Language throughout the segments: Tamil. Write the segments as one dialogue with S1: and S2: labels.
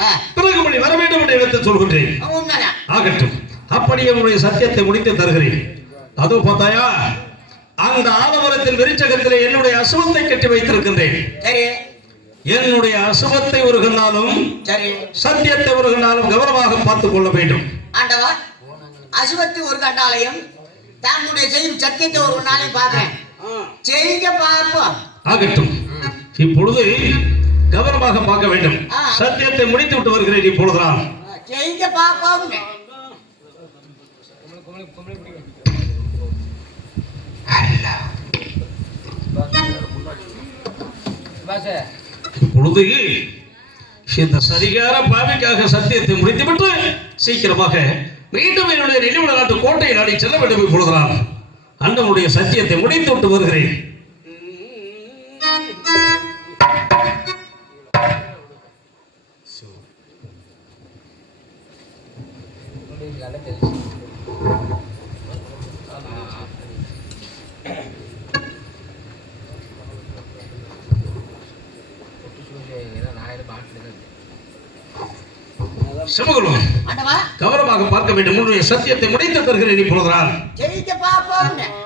S1: ஆ.
S2: பிறகுமிழி வர வேண்டும் என்று எடுத்து சொல்கின்றேன். ஆகட்டும். அப்படியே உன்னுடைய சத்தியத்தை முடித்து தருகிறேன். அதோ பார்த்தாயா? அந்த ஆலமரத்தின் விருச்சகத்திலே என்னுடைய அசுவத்தை கட்டி வைத்திருக்கின்றேன்.
S1: சரி.
S2: என்னுடைய அசுவத்தை
S1: சரி.
S2: சத்தியத்தை ஒரு கண்ணாலும் கௌரவமாக பார்த்துக் கொள்ள வேண்டும்.
S1: ஆண்டவா அசுவத்தி ஒரு கண்டாலையும் தன்னுடைய செய்யும் சத்தியத்தை ஒரு நாளையும் பார்க்கிறேன். செய்க பார்ப்போம்.
S2: ஆகட்டும். இப்பொழுது கவனமாக பார்க்க வேண்டும். சத்தியத்தை முடித்து விட்டு வருகிறேன் இப்பொழுதுதான்
S1: செய்க பார்ப்போம்
S2: இப்பொழுது இந்த சரிகார பாவிக்காக சத்தியத்தை முடித்துவிட்டு சீக்கிரமாக மீண்டும் என்னுடைய நினைவுட நாட்டு கோட்டையை நாடி செல்ல வேண்டும் இப்பொழுதுதான் அண்ணனுடைய சத்தியத்தை முடித்து விட்டு வருகிறேன். பார்க்க வேண்டும் உன்னுடைய சத்தியத்தை முடித்து தருகிறேன் இப்பொழுதுதான்
S1: செய்க பார்ப்போம்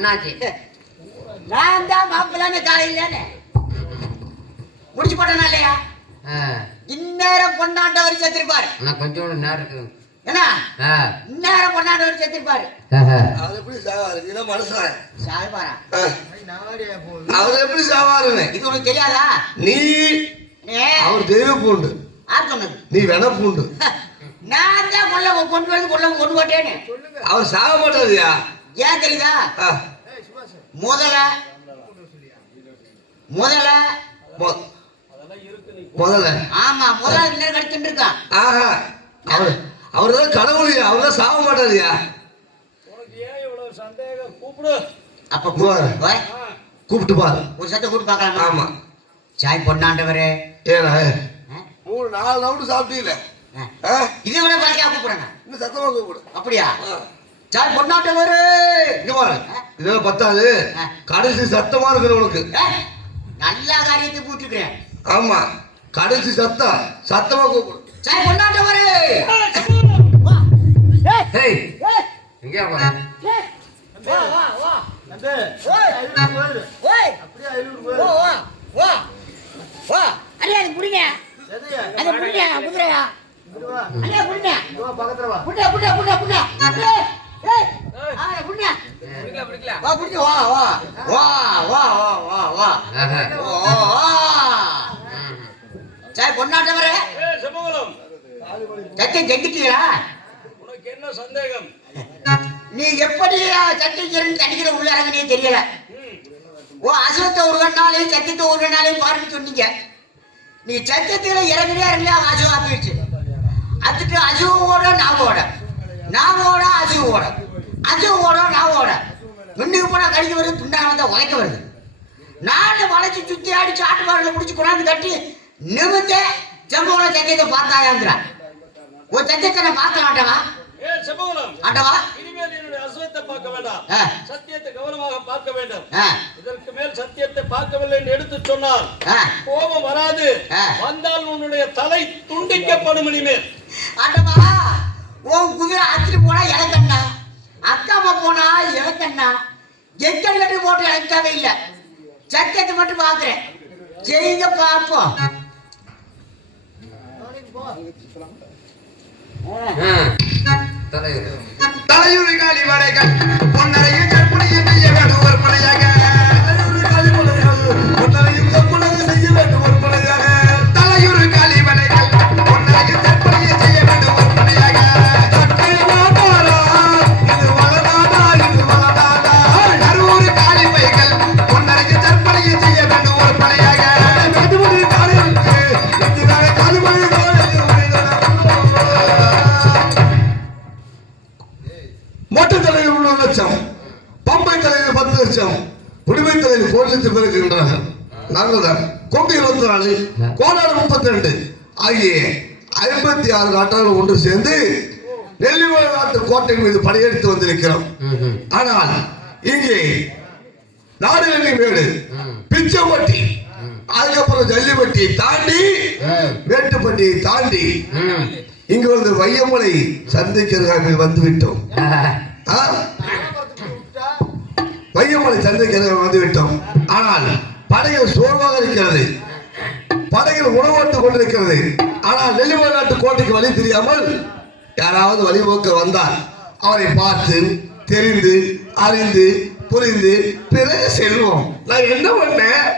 S3: என்னாச்சு?
S1: நான் தான் மாப்பிள்ளான்னு காலையிலேன்னு. முடிச்சு போட்டேனா இல்லையா? இந்நேரம் பொண்ணாண்டவர் செத்துருப்பாரு.
S3: நான் கொஞ்சோண்டு நேரம் இருக்கு.
S1: என்ன இந்நேரம் பொண்ணாண்டவர் செத்துருப்பாரு.
S3: ஆஹா.
S4: அவர் எப்படி சாவாரு? நீங்க மனுஷன்
S1: சாகுபாரா
S4: அவர் எப்படி சாவாருன்னு?
S1: இது உனக்கு தெரியாதா?
S4: நீ
S1: ஏ,
S4: அவர் தெய்வ பூண்டு
S1: யார் சொன்னது?
S4: நீ வென பூண்டு
S1: நான் தான் கொல்ல கொண்டு வந்து கொல்ல கொண்டு போட்டேன்னு.
S4: அவர் சாக மாட்டாருயா?
S1: ஏன் தெரியுதா?
S4: ஆ,
S1: முதல்ல முதல்ல ஆமா முதல்ல இன்னும் கடிச்சுட்டு இருக்கான்
S4: ஆஹா அவர் அவர் தான் கடவுளையா அவர் தான் சாக மாட்டாருயா
S1: அப்ப. கூப்பிட்டு
S4: பாரு
S1: ஒரு சத்தம் கூப்பிட்டு பார்க்கலாமா?
S4: ஆமா.
S1: சாய் பொண்ணாண்டவரே.
S4: ஏடா? மூணு நாலு ரவுண்டு சாப்பிட்டீங்களே?
S1: ஆ. இதை விட பழக்கா கூப்பிடுறேன்
S4: இன்னும் சத்தமா கூப்பிடு.
S1: அப்படியா?
S4: இங்க பாரு. இதெல்லாம் பத்தாது. கடைசி சத்தமா இருக்கிற உனக்கு.
S1: ஏ, நல்ல காரியத்தை போட்டுருக்கிறேன்.
S4: ஆமா. கடைசி சத்தம் சத்தமா கூப்பிடு.
S1: சரி கொண்டாட்டவரே
S3: ஏய் எங்கேயா போற?
S1: அடியா அது புடிங்க. அது புடிங்க குதிரையா? வா புடிங்க வா வா வா வா வா வா வா
S3: ஆஹா.
S1: ஓ, ஓ, சரி கொண்டாட்டவரே
S2: ஏ சமூகம்
S1: சத்தியம் செஞ்சுட்டீங்களா
S2: உனக்கு என்ன சந்தேகம்
S1: நீ எப்படி சத்தியக்கிறன்னு தனிக்கிற உள்ள தெரியல ஓ அசுவத்தை ஒரு கண்ணாலையும் சத்தியத்தை ஒரு பாருன்னு சொன்னீங்க நீ சத்தியத்துல இறங்குனே இறங்கல அசுவா போயிடுச்சு அதுக்கு அசுவோட நாவோட நாவோட அசுவோட அசுவோட நாவோட முன்னுக்கு போனா கடிக்க வருது துண்டா வந்தா உழைக்க வருது. நான் வளைச்சு சுத்தி அடிச்சு ஆட்டு மாடல முடிச்சு கொண்டாந்து கட்டி நிமித்த செம்போட சத்தியத்தை பார்த்தாயாங்கிறா ஒரு சத்தியத்தை நான் பார்க்க மாட்டவா ஆட்டவா
S2: அசுவத்தை பார்க்க வேண்டாம். சத்தியத்தை கவனமாக பார்க்க வேண்டும். இதற்கு மேல் சத்தியத்தை பார்க்கவில்லை என்று எடுத்து சொன்னால் கோபம் வராது. வந்தால் உன்னுடைய தலை துண்டிக்கப்படும் இனிமேல்.
S1: ஆட்டமா உன் குதிரை அத்திட்டு போனா இலக்கண்ணா? அக்காம போனா இலக்கண்ணா? எக்கடி கட்டி போட்டு இலக்கவே இல்லை. சத்தியத்தை மட்டும் பார்க்குறேன். செய்யுங்க பார்ப்போம்.
S4: தலையுரி காலி வடைகள் பொன்னரையும் கற்பனையும் செய்ய வேண்டும் ஒரு படையாக நாட்டார்கள் ஒன்று சேர்ந்து நெல்லிமலை நாட்டு கோட்டை மீது படையெடுத்து வந்திருக்கிறோம். ஆனால் இங்கே நாடுகளின் மேடு
S3: ம்.
S4: பிச்சம்பட்டி அதுக்கப்புறம் ஜல்லிப்பட்டியை தாண்டி
S3: ம்.
S4: மேட்டுப்பட்டியை தாண்டி. இங்கு வந்து வையமலை சந்திக்கிறதாக வந்து விட்டோம்
S3: ஆஹா.
S4: ஆ? வையமலை சந்திக்கிறதாக வந்து விட்டோம் ஆனால் படைகள் சோர்வாக இருக்கிறது படைகள் உணவட்டு கொண்டிருக்கிறது. ஆனால் நெல்லிமலை நாட்டு கோட்டைக்கு வழி தெரியாமல் யாராவது வழிபோக்க வந்தால் அவரை பார்த்து தெரிந்து அறிந்து புரிந்து பிறகு செல்வோம். நான் என்ன பண்ணேன்?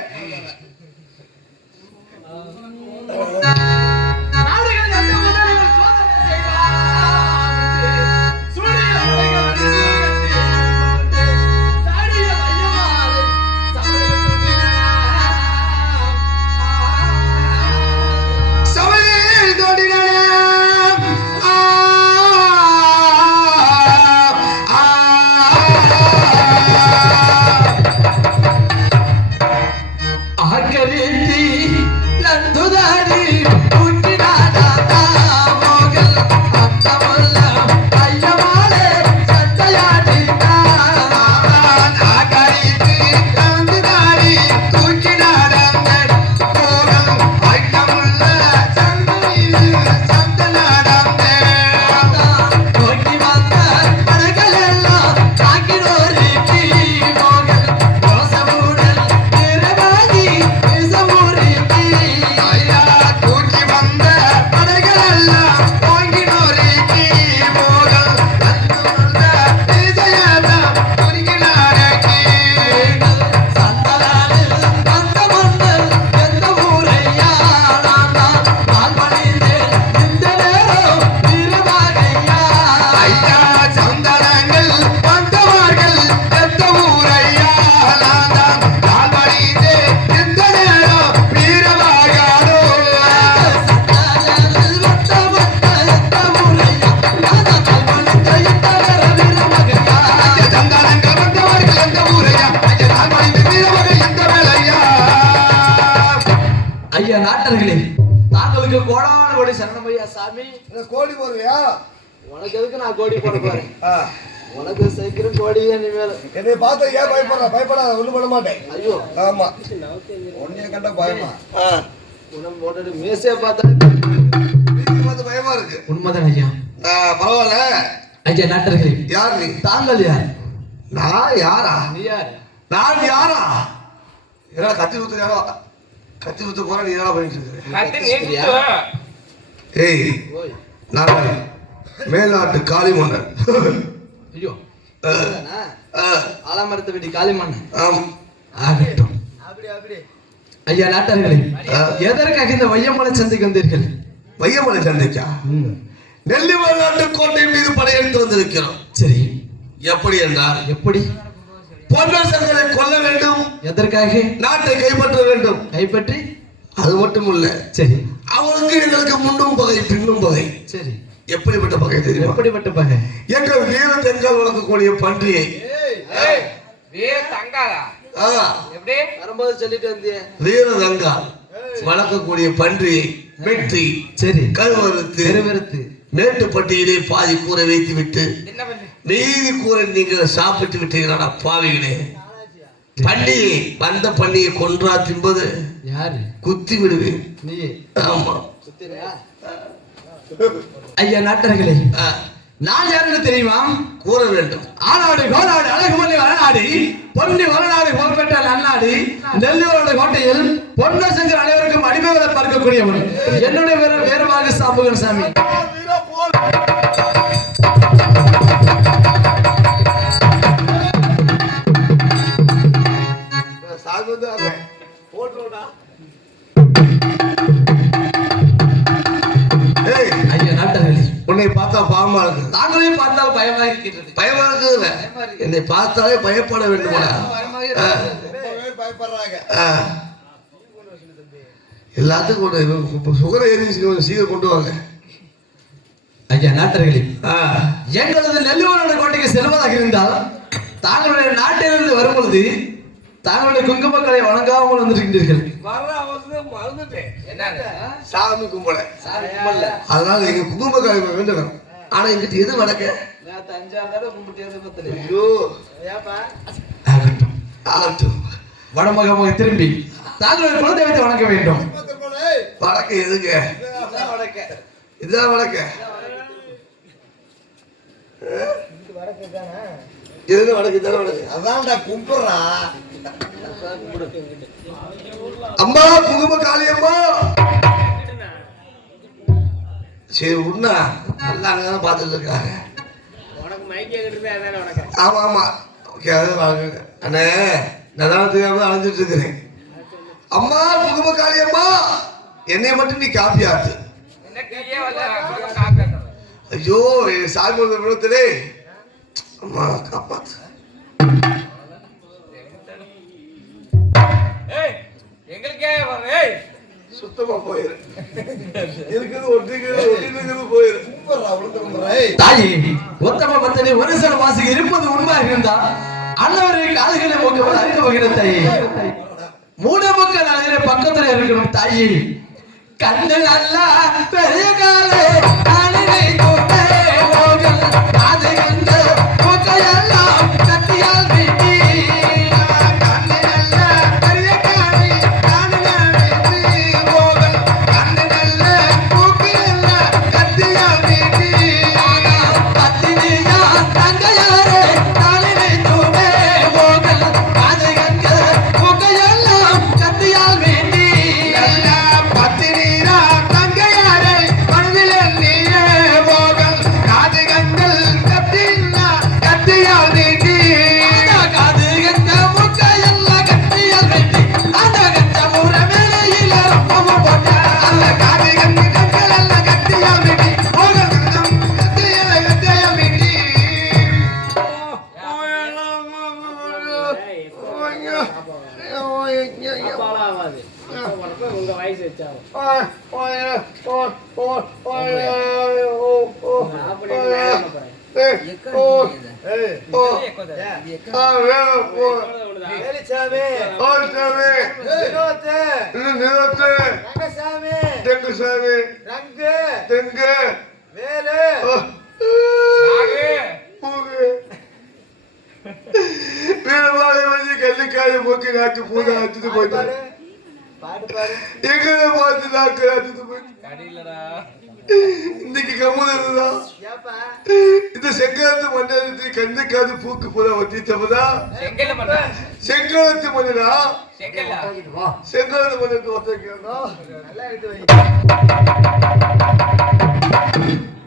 S4: ஐயா
S5: நாட்டர்களே தாங்களுக்கு கோடான கோடி சரணம் ஐயா சாமி.
S4: கோடி போடுவியா?
S5: உனக்கு எதுக்கு நான் கோடி போட போறேன்? உனக்கு சீக்கிரம் கோடி இனிமேல்.
S4: என்னை பார்த்து ஏன் பயப்படுற? பயப்படாத ஒண்ணும் பண்ண மாட்டேன்.
S5: ஐயோ.
S4: ஆமா. உன்னைய கண்ட பயமா?
S5: உடம்பு போட்டுட்டு மேசையை பார்த்தா
S4: பயமா இருக்கு?
S5: உண்மைதான் ஐயா?
S4: பரவாயில்ல.
S5: ஐயா நாட்டர்களே.
S4: யார் நீ?
S5: தாங்கள் யார்?
S4: நான் யாரா?
S5: நீ யார்?
S4: நான் யாரா? என்ன கத்தி யாரோ கத்தி குத்து போற நீ என்ன பண்ணிட்டு இருக்க? ஏய்
S5: ஓய்
S4: நான் மேல்நாட்டு காளி மன்னன்.
S5: ஐயோ. ஆலமரத்தை வெட்டி காளிமண்ணு
S4: ஆம்.
S5: ஆகட்டும். ஐயா நாட்டர்களே எதற்காக இந்த வையமலை சந்தைக்கு வந்தீர்கள்?
S4: வையமலை சந்தைக்கா? நெல்லிமலை நாட்டு கோட்டை மீது படையெடுத்து வந்திருக்கிறோம்.
S5: சரி.
S4: எப்படி என்றால்
S5: எப்படி?
S4: பொன்னர் சங்கரை கொல்ல வேண்டும்.
S5: எதற்காக?
S4: நாட்டை கைப்பற்ற வேண்டும்.
S5: கைப்பற்றி?
S4: அது மட்டும் இல்ல
S5: சரி.
S4: அவனுக்கு எங்களுக்கு முன்னும் பகை பின்னும் பகை.
S5: சரி.
S4: எப்படிப்பட்ட பகை தெரியுமா?
S5: எப்படிப்பட்ட பகை?
S4: எங்கள் வீர தென்கால் வளர்க்கக்கூடிய பன்றியை. வளர்க்கக்கூடிய பன்றியை வெட்டி
S5: சரி.
S4: கருவறுத்து
S5: பெருவெருத்து
S4: மேட்டுப்பட்டியிலே பாதி கூரை வைத்து விட்டு மீதி கூரை நீங்கள் சாப்பிட்டு விட்டீர்களா பாவிகளே. பன்னியை வந்த பன்னியை கொன்றா தின்பது
S5: யாரு?
S4: குத்தி விடுவேன்.
S5: நீ.
S4: ஆமா.
S5: ஐயா நாட்டர்களே நான் யாருன்னு தெரியுமா?
S4: கூற வேண்டும்.
S5: ஆனாடு கோனாடு அழகுமல்லி வளநாடு பொன்னி வளநாடு புகழ்பெற்ற நன்னாடு நெல்லூரோட கோட்டையில் பொன்னர் சங்கர் அனைவருக்கும் அடிமைகளை பார்க்கக்கூடியவன். என்னுடைய வேற வேறுபாக சாம்புகன் சாமி.
S4: உன்னை பார்த்தா பாவமா இருக்கு.
S5: தாங்களையும் பார்த்தால் பயமாக இருக்கின்றது
S4: பயமா இருக்குதுல்ல? என்னை பார்த்தாலே பயப்பட வேண்டுமா. எல்லாத்துக்கும் ஒரு சுகர் ஏறி கொஞ்சம் சீக்கிரம் கொண்டு வாங்க.
S5: ஐயா நாட்டர்களே
S4: ஆ.
S5: எங்களது நெல்லூரோட கோட்டைக்கு செல்வதாக இருந்தால் தாங்களுடைய நாட்டிலிருந்து வரும் பொழுது தாங்களுடைய குங்குமக்களை வணங்காமல் வந்திருக்கின்றீர்கள்.
S4: சாமி கும்பல. அதனால எங்க குங்கும கலைமை வேண்டும் ஆனா எங்கிட்ட எது வடக்க ஐயோ.
S5: ஆகட்டும்.
S4: ஆகட்டும்.
S5: வடமுகமாக திரும்பி தாங்களுடைய குலதெய்வத்தை வணங்க வேண்டும்.
S4: வடக்க எதுங்க? இதுதான் வடக்க. எது வடக்கு இதுதான் வடக்கு?
S6: அதான்டா கும்பிடுறா.
S4: அம்மா குங்கும காளியம்மா சரி உண்ணா. நல்லா அங்கதானே பார்த்துட்டு இருக்காங்க. ஆமா ஆமா. ஓகே அது வாங்க அண்ணே நான் தெரியாம அலைஞ்சிட்டு இருக்கிறேன். அம்மா குங்கும காளியம்மா என்னை மட்டும் நீ காப்பி ஆத்து. ஐயோ சாமி விடத்திலே அம்மா காப்பாத்து சுத்தமா போயிரு. இருக்குது ஒட்டிக்கிறது ஒட்டிக்கிறது போயிரு.
S6: கும்பிடுறா உளுந்து கும்பிடுறா ஏய்
S5: தாயி உத்தம பத்தனி ஒரு சில வாசிக்கு இருப்பது உண்மையாக இருந்தா அன்னவரை காதுகளை மூக்க அறிக்க போகிற தாயி. மூட மக்கள் அழகிற பக்கத்துல இருக்கணும் தாயி. கண்ணு நல்லா பெரிய காலே காலினை கூட்டே மோகல் அது கண்டு
S4: கல்லுக்காய மூக்கு நாக்கு பூதா அடிச்சுட்டு போயிட்டாரு
S6: எங்களை பார்த்து நாக்கு இன்னைக்கு கம்மன் இருந்தா இந்த செங்காலத்து மண்டலத்தை கண்ணுக்காது பூக்கு போல வட்டி தப்பதா செங்காலத்து
S3: வா
S6: செங்காலத்து மன்னனுக்கு ஒருத்தருக்கா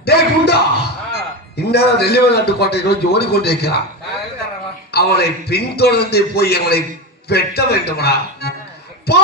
S6: டேய் குண்டா! இந்நேரம் நெல்லிவ நாட்டு கோட்டை நோக்கி ஓடிக்கொண்டிருக்கிறான் அவனை பின்தொடர்ந்து போய் அவனை வெட்ட வேண்டுமடா.
S5: போ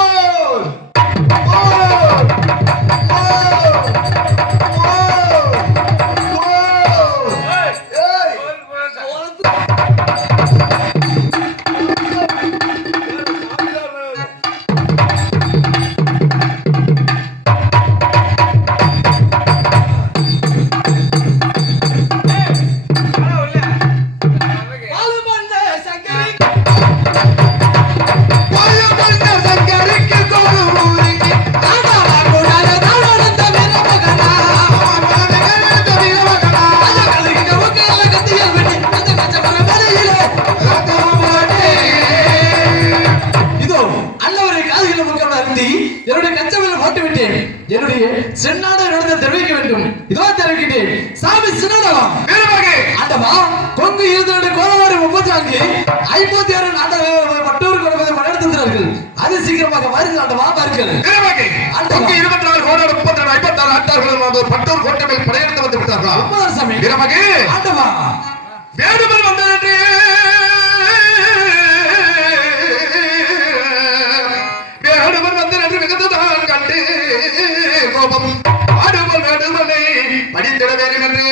S5: ஐம்பத்தி ஆறு கொடுப்பதை படையெடுத்திருக்கிறார்கள் அது சீக்கிரமாக வாருங்கள்
S6: வீரமகே
S5: ஆண்டவா.
S6: அங்கே இருபத்தி நாலு கோடி முப்பத்தி நாலு ஐம்பத்தி ஆறு ஆட்டார்கள் பட்டோர் கோட்டை மேல் படையெடுத்து வந்து விட்டார்களா?
S5: சாமி.
S6: வீரமகே
S5: ஆண்டவா
S6: வேடுமல் மிகுந்ததான் கண்டு கோபம். ஆடுமல் வேடுமலை படித்திட வேண்டும் என்று.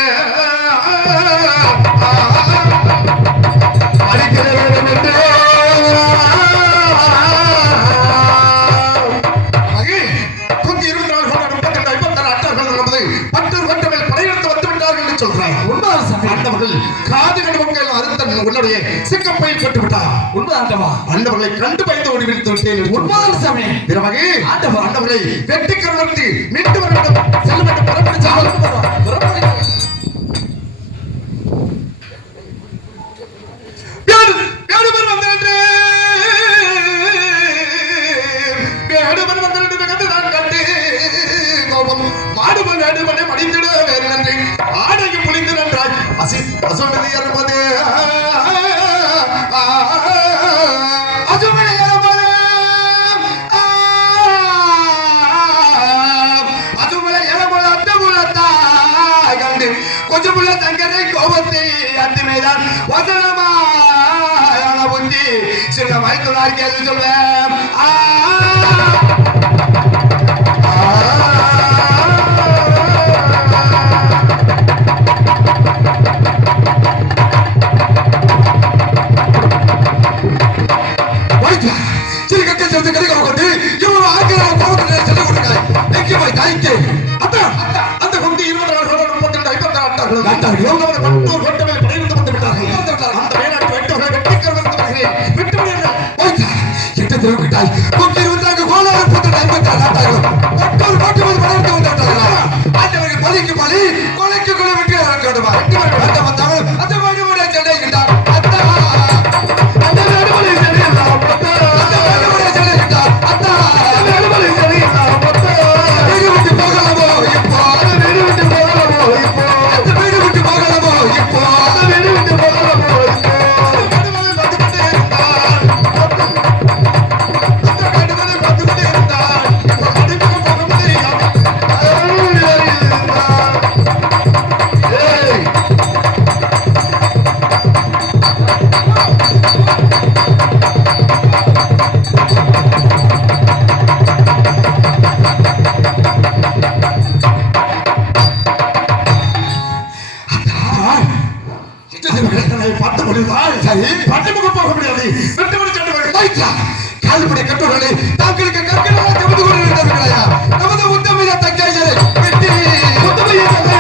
S6: சொல்கிறார்
S5: ஒன்பதாம் சாமி.
S6: ஆண்டவர்கள் காது கடுமங்கள் அறுத்தன் உன்னுடைய சிக்கப்பையில் பட்டு விட்டார்
S5: உண்மை ஆண்டவா.
S6: ஆண்டவர்களை கண்டு பயந்து ஓடி விடுத்து விட்டேன்
S5: ஒன்பதாம் சாமி.
S6: பிறகு
S5: ஆண்டவா.
S6: ஆண்டவர்களை வெட்டி கருவர்த்தி மீட்டு வர வேண்டும். செல்ல வேண்டும் புறப்பட்டு பசி பசுமதி அறுப்பது கொஞ்சம் உள்ள தங்கரை கோபத்தை அத்துமேதான் வசனமான புத்தி சில மைத்துனார் சொல்வேன். எங்கே போய் தாய்க்கு அதான் அந்த கொண்டு இருபத்தி நாலு கோடி முப்பத்தி ரெண்டு ஐம்பத்தி ஆறு ஆட்டார்கள் யோகவரை பத்தூர் கொண்ட மேல் படையிருந்து வந்து விட்டார்கள். அந்த மேலாட்டு வெட்டுகளை வெட்டி கருவந்து வருகிறேன் விட்டு விடுங்கள் வைத்தா எட்டு திருவிட்டாய் கொண்டு இருபத்தி நான்கு கோலாறு முப்பத்தி ரெண்டு ஐம்பத்தி ஆறு ஆட்டார்கள் பத்தூர் கோட்டை மேல் படையிருந்து வந்து கால்படை கட்டுகளை தாங்களுக்கு கற்களாக கவிது கொண்டிருக்கிறாயா நமது உத்தமித தக்கையரை வெற்றி. உத்தமித தக்கையரை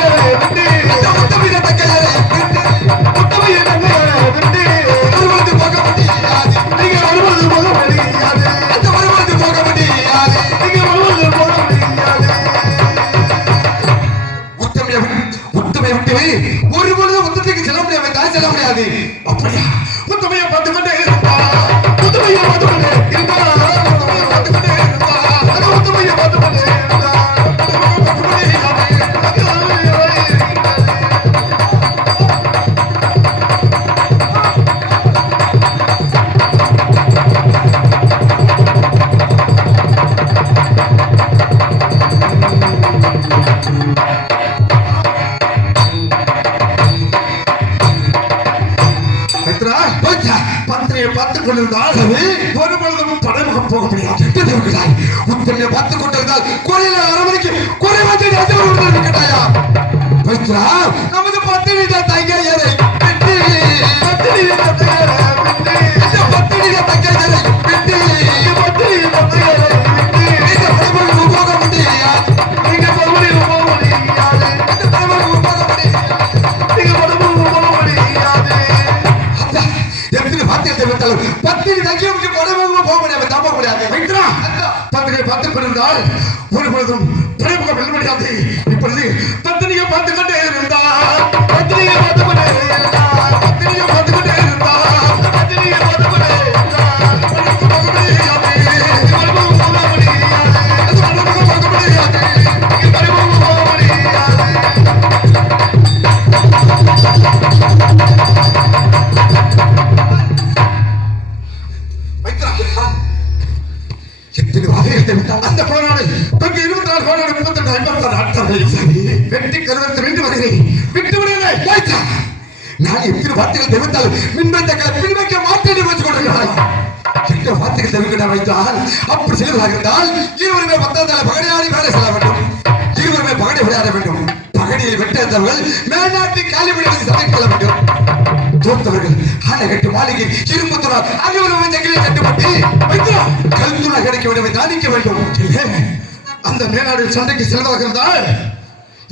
S6: பவித்ரா நமது தங்கையரை வெட்டி பத்தினி தங்கையரை வெட்டி. இந்த பத்தினி தங்கையரை வெட்டி இந்த பத்தினி தங்கையரை வெட்டி. இந்த தலைமுறை போக முடியாது இந்த தலைமுறை போக முடியாது இந்த தலைமுறை போக முடியாது நீங்க மறுபடியும் போக முடியாது அதான், எத்தனை வாத்தியத்தை விட்டாலும் பத்தினி தங்கிய முடிச்சு புடவை போக முடியாது தப்ப முடியாது. வைக்கிறா? தந்தையை பார்த்துக் கொண்டிருந்தால் ஒரு பொழுதும் കൊണ്ട് விட்டால் அந்த இருபத்தி நாலு கோளாறு முப்பத்தி ரெண்டு ஐம்பத்தி ஆறு ஆட்கள் கருவத்தை வருகிறேன். விட்டு நான் எத்தனை வார்த்தைகள் தெரிவித்தால் பின்வைக்க மாட்டேன் வச்சு வார்த்தைகள் வைத்தால் அப்படி செய்வதாக இருந்தால் இருவருமே பத்தாம் பகடையாடி வேலை செய்ய வேண்டும். இருவருமே பகடை விளையாட வேண்டும். பகடியை வெட்டவர்கள் மேல்நாட்டு காலிபடி சமைக்கொள்ள வேண்டும். தோத்தவர்கள் ஆனை கட்டு மாளிகை இரும்பு துணார் அனைவரும் கையிலே கட்டுப்பட்டு வைக்கிறோம் கல்துணை கிடைக்க வேண்டும் தானிக்க வேண்டும். அந்த மேலாடு சண்டைக்கு செல்வதாக இருந்தால்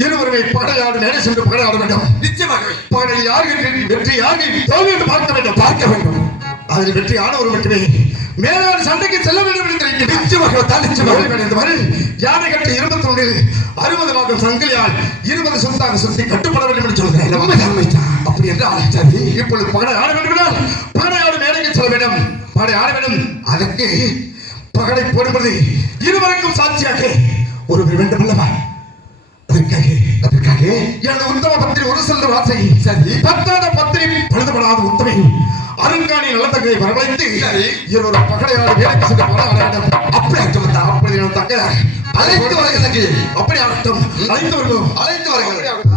S6: இருவருமே படையாடு நேரே சென்று படையாட வேண்டும். நிச்சயமாக படை யார் என்று வெற்றி யார் என்று தோல்வி பார்க்க வேண்டும். பார்க்க வேண்டும். அதில் வெற்றி ஆனவர் மட்டுமே. மேலாடு சண்டைக்கு செல்ல வேண்டும் என்று நிச்சயமாக தான் நிச்சயமாக. இந்த மாதிரி யானை கட்டு இருபத்தி ஒன்றில் அறுபது நாட்கள் சங்கிலியால் இருபது சொந்தாக சுத்தி கட்டுப்பட வேண்டும் என்று சொல்கிறேன். அப்படி என்றால் சரி. இப்பொழுது பகடை ஆட வேண்டும் பகடை ஆடு மேடைக்கு செல்ல வேண்டும். பகடை ஆட வேண்டும். அதற்கு பகடை போடுவது இருவருக்கும் சாட்சியாக ஒருவர் வேண்டும் அல்லவா? அதற்காக அதற்காக. எனது உத்தம பத்திரி ஒரு சொல்ல வார்த்தை. சரி. பத்தாத பத்திரி பழுதுபடாத உத்தமை. அருங்காணி நல்லத்தங்கை வரவழைத்து இருவர் பகடையாடு வேலைக்கு சென்று வேண்டும் அப்படி ஆகட்டும் அப்படி தங்கை அழைத்து வருகிறது அப்படி ஆகட்டும் அழைத்து வருவோம். அழைத்து வருகிறது